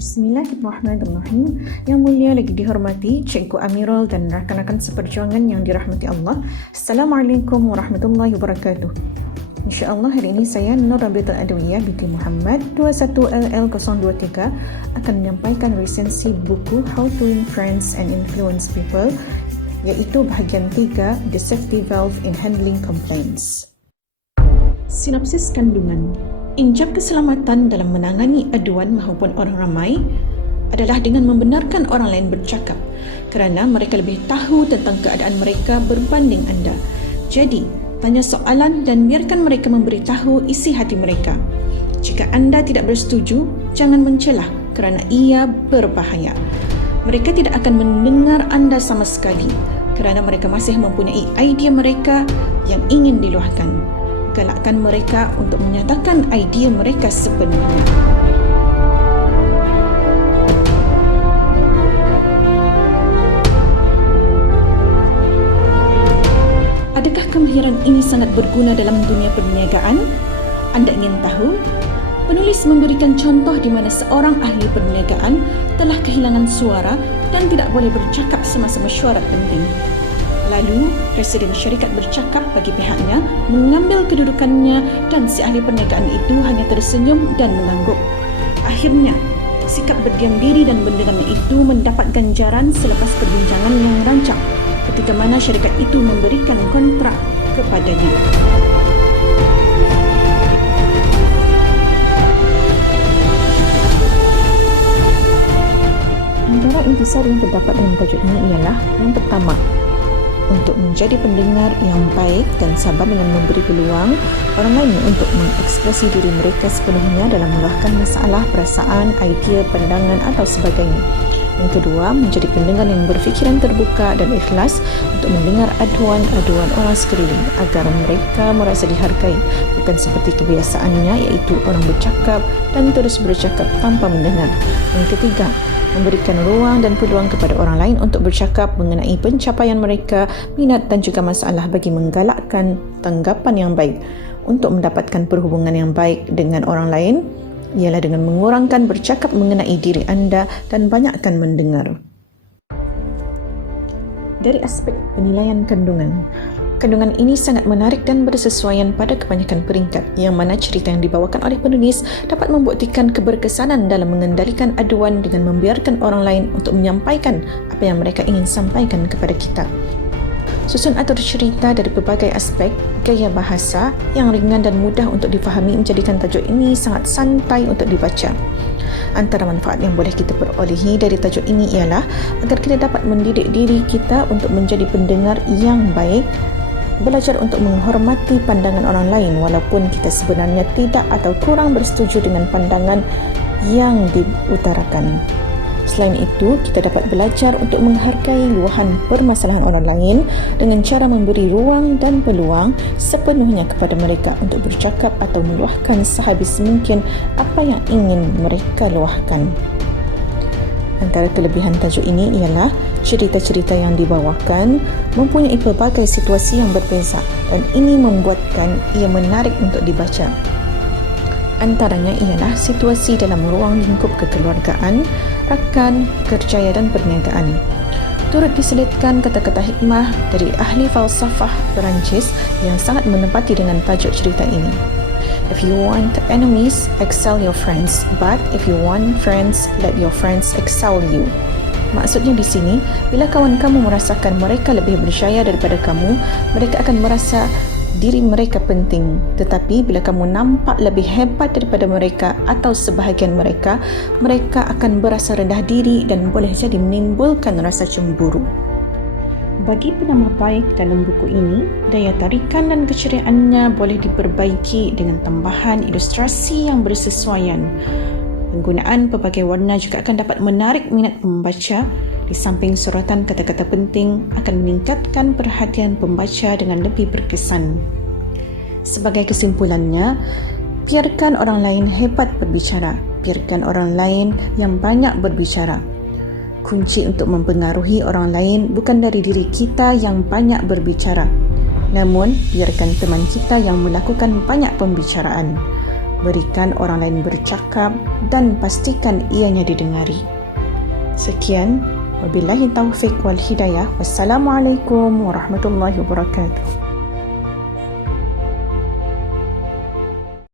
Bismillahirrahmanirrahim. Yang mulia lagi dihormati Cikgu Amirul dan rakan-rakan seperjuangan yang dirahmati Allah. Assalamualaikum warahmatullahi wabarakatuh. InsyaAllah hari ini saya Nur Rabiatul Adawiyah binti Muhammad 21LL023 akan menyampaikan resensi buku How to Win Friends and Influence People, iaitu bahagian 3 The Safety Valve in Handling Complaints. Sinopsis kandungan. Injak keselamatan dalam menangani aduan maupun orang ramai adalah dengan membenarkan orang lain bercakap, kerana mereka lebih tahu tentang keadaan mereka berbanding anda. Jadi, tanya soalan dan biarkan mereka memberitahu isi hati mereka. Jika anda tidak bersetuju, jangan mencelah kerana ia berbahaya. Mereka tidak akan mendengar anda sama sekali kerana mereka masih mempunyai idea mereka yang ingin diluahkan. Galakkan mereka untuk menyatakan idea mereka sepenuhnya. Adakah kemahiran ini sangat berguna dalam dunia perniagaan? Anda ingin tahu? Penulis memberikan contoh di mana seorang ahli perniagaan telah kehilangan suara dan tidak boleh bercakap semasa mesyuarat penting. Lalu, Presiden syarikat bercakap bagi pihaknya mengambil kedudukannya dan si ahli perniagaan itu hanya tersenyum dan mengangguk. Akhirnya, sikap berdiam diri dan benderanya itu mendapat ganjaran selepas perbincangan yang rancak ketika mana syarikat itu memberikan kontrak kepadanya. Antara intisari yang terdapat dalam tajuk ini ialah yang pertama, untuk menjadi pendengar yang baik dan sabar dengan memberi peluang orang lain untuk mengekspresi diri mereka sepenuhnya dalam meluahkan masalah, perasaan, idea, pandangan atau sebagainya. Yang kedua, menjadi pendengar yang berfikiran terbuka dan ikhlas untuk mendengar aduan-aduan orang sekeliling agar mereka merasa dihargai, bukan seperti kebiasaannya iaitu orang bercakap dan terus bercakap tanpa mendengar. Yang ketiga, memberikan ruang dan peluang kepada orang lain untuk bercakap mengenai pencapaian mereka, minat dan juga masalah bagi menggalakkan tanggapan yang baik. Untuk mendapatkan perhubungan yang baik dengan orang lain ialah dengan mengurangkan bercakap mengenai diri anda dan banyakkan mendengar. Dari aspek penilaian kandungan, kandungan ini sangat menarik dan bersesuaian pada kebanyakan peringkat, yang mana cerita yang dibawakan oleh penulis dapat membuktikan keberkesanan dalam mengendalikan aduan dengan membiarkan orang lain untuk menyampaikan apa yang mereka ingin sampaikan kepada kita. Susun atur cerita dari berbagai aspek, gaya bahasa yang ringan dan mudah untuk difahami menjadikan tajuk ini sangat santai untuk dibaca. Antara manfaat yang boleh kita perolehi dari tajuk ini ialah agar kita dapat mendidik diri kita untuk menjadi pendengar yang baik, belajar untuk menghormati pandangan orang lain walaupun kita sebenarnya tidak atau kurang bersetuju dengan pandangan yang diutarakan. Selain itu, kita dapat belajar untuk menghargai luahan permasalahan orang lain dengan cara memberi ruang dan peluang sepenuhnya kepada mereka untuk bercakap atau meluahkan sehabis mungkin apa yang ingin mereka luahkan. Antara kelebihan tajuk ini ialah cerita-cerita yang dibawakan mempunyai pelbagai situasi yang berbeza dan ini membuatkan ia menarik untuk dibaca. Antaranya ialah situasi dalam ruang lingkup kekeluargaan, rakan, kerjaya dan perniagaan. Turut diselitkan kata-kata hikmah dari ahli falsafah Perancis yang sangat menempati dengan tajuk cerita ini. If you want enemies, excel your friends. But if you want friends, let your friends excel you. Maksudnya di sini, bila kawan kamu merasakan mereka lebih berjaya daripada kamu, mereka akan merasa diri mereka penting. Tetapi bila kamu nampak lebih hebat daripada mereka atau sebahagian mereka, mereka akan berasa rendah diri dan boleh jadi menimbulkan rasa cemburu. Bagi penambah baik dalam buku ini, daya tarikan dan keceriaannya boleh diperbaiki dengan tambahan ilustrasi yang bersesuaian. Penggunaan pelbagai warna juga akan dapat menarik minat pembaca. Di samping sorotan kata-kata penting akan meningkatkan perhatian pembaca dengan lebih berkesan. Sebagai kesimpulannya, biarkan orang lain hebat berbicara, biarkan orang lain yang banyak berbicara. Kunci untuk mempengaruhi orang lain bukan dari diri kita yang banyak berbicara, namun biarkan teman kita yang melakukan banyak pembicaraan. berikan orang lain bercakap dan pastikan ianya didengari. Sekian, wabillahi taufiq wal hidayah. Wassalamualaikum warahmatullahi wabarakatuh.